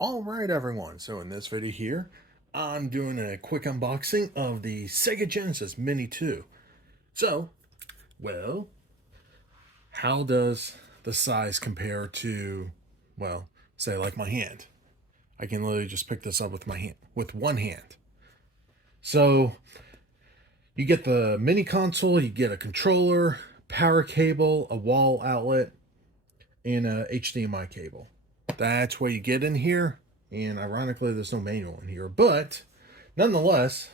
All right, everyone. So in this video here, I'm doing a quick unboxing of the Sega Genesis Mini 2. So, well, how does the size compare to, well, say like my hand? I can literally just pick this up with my hand, with one hand. So, you get the mini console, you get a controller, power cable, a wall outlet, and a HDMI cable. That's what you get in here. And ironically, there's no manual in here, but nonetheless,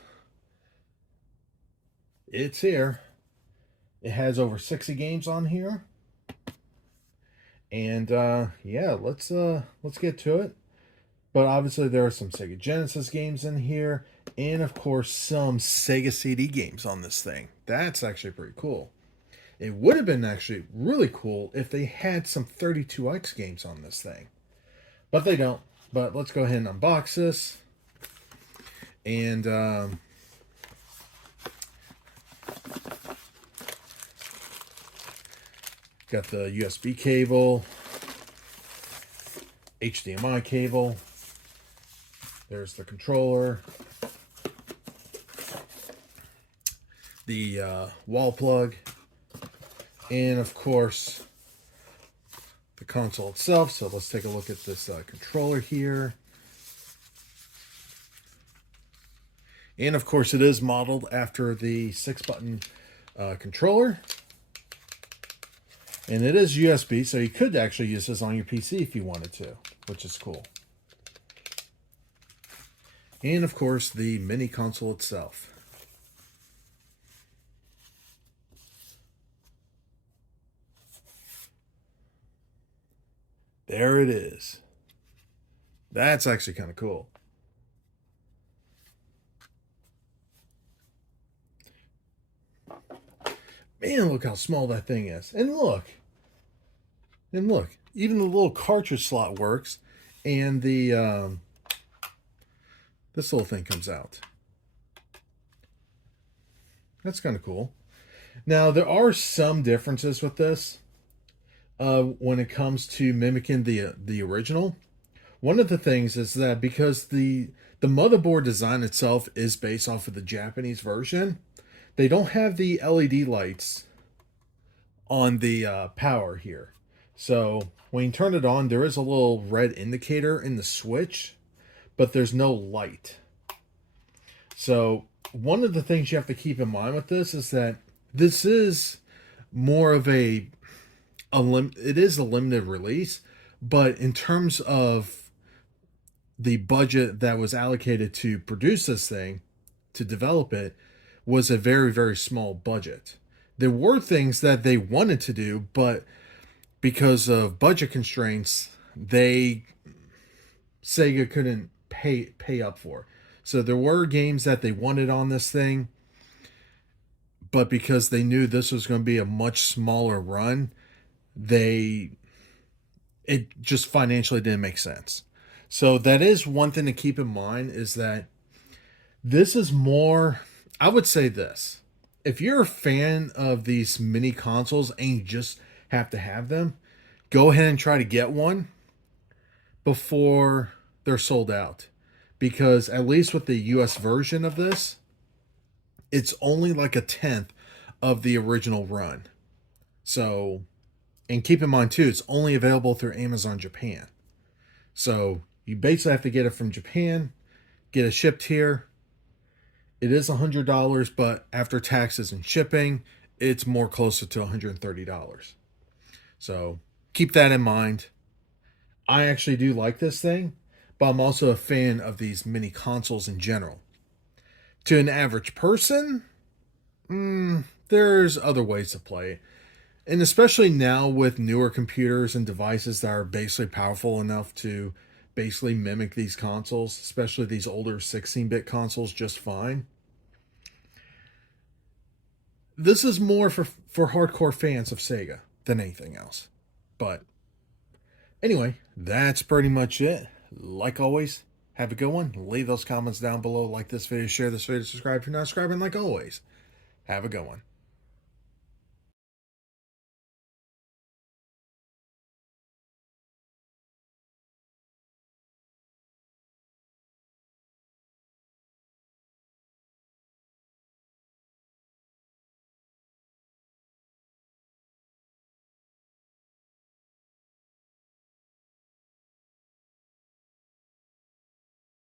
it's here. It has over 60 games on here. And yeah, let's get to it. But obviously there are some Sega Genesis games in here, and of course some Sega CD games on this thing. That's actually pretty cool. It would have been actually really cool if they had some 32X games on this thing. But they don't. But let's go ahead and unbox this. And got the USB cable, HDMI cable. There's the controller, the wall plug, and of course the console itself. So let's take a look at this controller here. And of course it is modeled after the 6-button controller. And it is USB, so you could actually use this on your PC if you wanted to, which is cool. And of course, the mini console itself. There it is. That's actually kind of cool. Man, look how small that thing is. And look, even the little cartridge slot works, and the this little thing comes out. That's kind of cool. Now, there are some differences with this when it comes to mimicking the original. One of the things is that because the motherboard design itself is based off of the Japanese version, they don't have the LED lights on the power here. So when you turn it on, there is a little red indicator in the switch, but there's no light. So one of the things you have to keep in mind with this is that this is more of it is a limited release, but in terms of the budget that was allocated to produce this thing, to develop it, was a very, very small budget. There were things that they wanted to do, but because of budget constraints, Sega couldn't pay up for. So there were games that they wanted on this thing, but because they knew this was going to be a much smaller run, it just financially didn't make sense. So that is one thing to keep in mind, is that this is more, I would say this. If you're a fan of these mini consoles and you just have to have them, go ahead and try to get one before they're sold out. Because at least with the US version of this, it's only like a tenth of the original run. So, and keep in mind too, it's only available through Amazon Japan. So you basically have to get it from Japan, get it shipped here. It is $100, but after taxes and shipping, it's more closer to $130. So keep that in mind. I actually do like this thing, but I'm also a fan of these mini consoles in general. To an average person, there's other ways to play it. And especially now with newer computers and devices that are basically powerful enough to basically mimic these consoles, especially these older 16-bit consoles, just fine. This is more for hardcore fans of Sega than anything else. But anyway, that's pretty much it. Like always, have a good one. Leave those comments down below. Like this video, share this video, subscribe if you're not subscribing. Like always, have a good one.